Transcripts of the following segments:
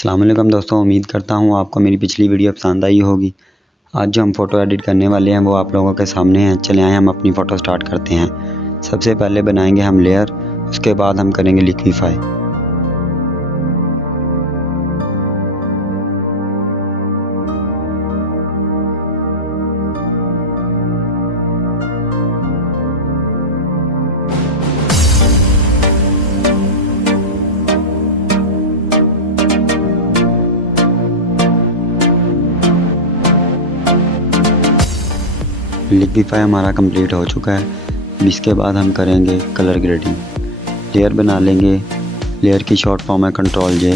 अस्सलाम वालेकुम दोस्तों, उम्मीद करता हूँ आपको मेरी पिछली वीडियो पसंद आई होगी। आज जो हम फ़ोटो एडिट करने वाले हैं वो आप लोगों के सामने हैं। चले आए हम अपनी फ़ोटो स्टार्ट करते हैं। सबसे पहले बनाएंगे हम लेयर, उसके बाद हम करेंगे लिक्विफाई। लिक्विफाई हमारा कंप्लीट हो चुका है। अब इसके बाद हम करेंगे कलर ग्रेडिंग। लेयर बना लेंगे, लेयर की शॉर्ट फॉर्म है Ctrl+J।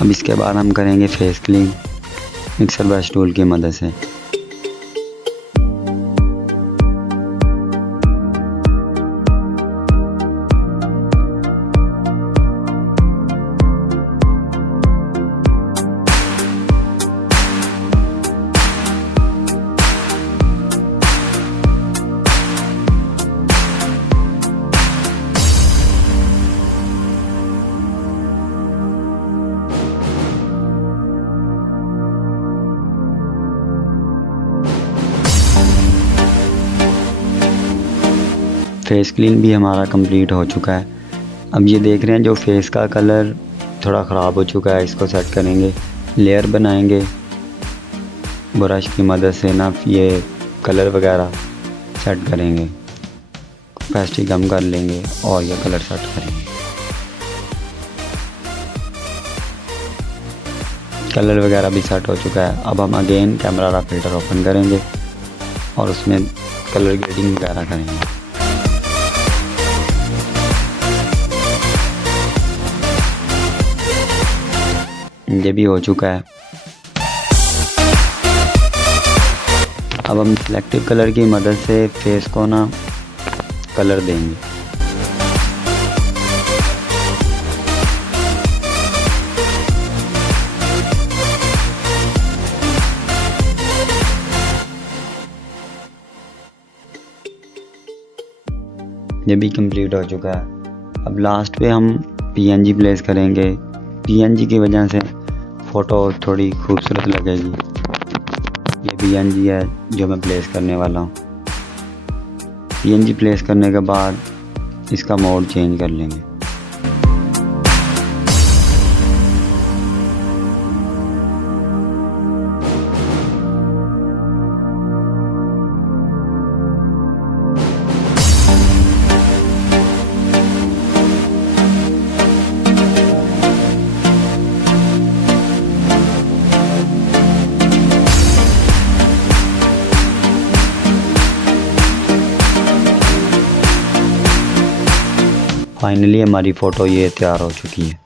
अब इसके बाद हम करेंगे face clean mixer brush tool की मदद से। फेस क्लीन भी हमारा कंप्लीट हो चुका है। अब ये देख रहे हैं जो फेस का कलर थोड़ा ख़राब हो चुका है, इसको सेट करेंगे। लेयर बनाएंगे ब्रश की मदद से ना, ये कलर वगैरह सेट करेंगे। ओपेसिटी कम कर लेंगे और ये कलर सेट करेंगे। कलर वगैरह भी सेट हो चुका है। अब हम अगेन कैमरा रा फिल्टर ओपन करेंगे और उसमें कलर ग्रेडिंग वगैरह करेंगे। ये भी हो चुका है। अब हम सिलेक्टिव कलर की मदद से फेस को ना कलर देंगे। ये भी कंप्लीट हो चुका है। अब लास्ट पे हम PNG प्लेस करेंगे। PNG की वजह से फ़ोटो थोड़ी खूबसूरत लगेगी। ये PNG है जो मैं प्लेस करने वाला हूँ। PNG प्लेस करने के बाद इसका मोड चेंज कर लेंगे। फाइनली हमारी फ़ोटो ये तैयार हो चुकी है।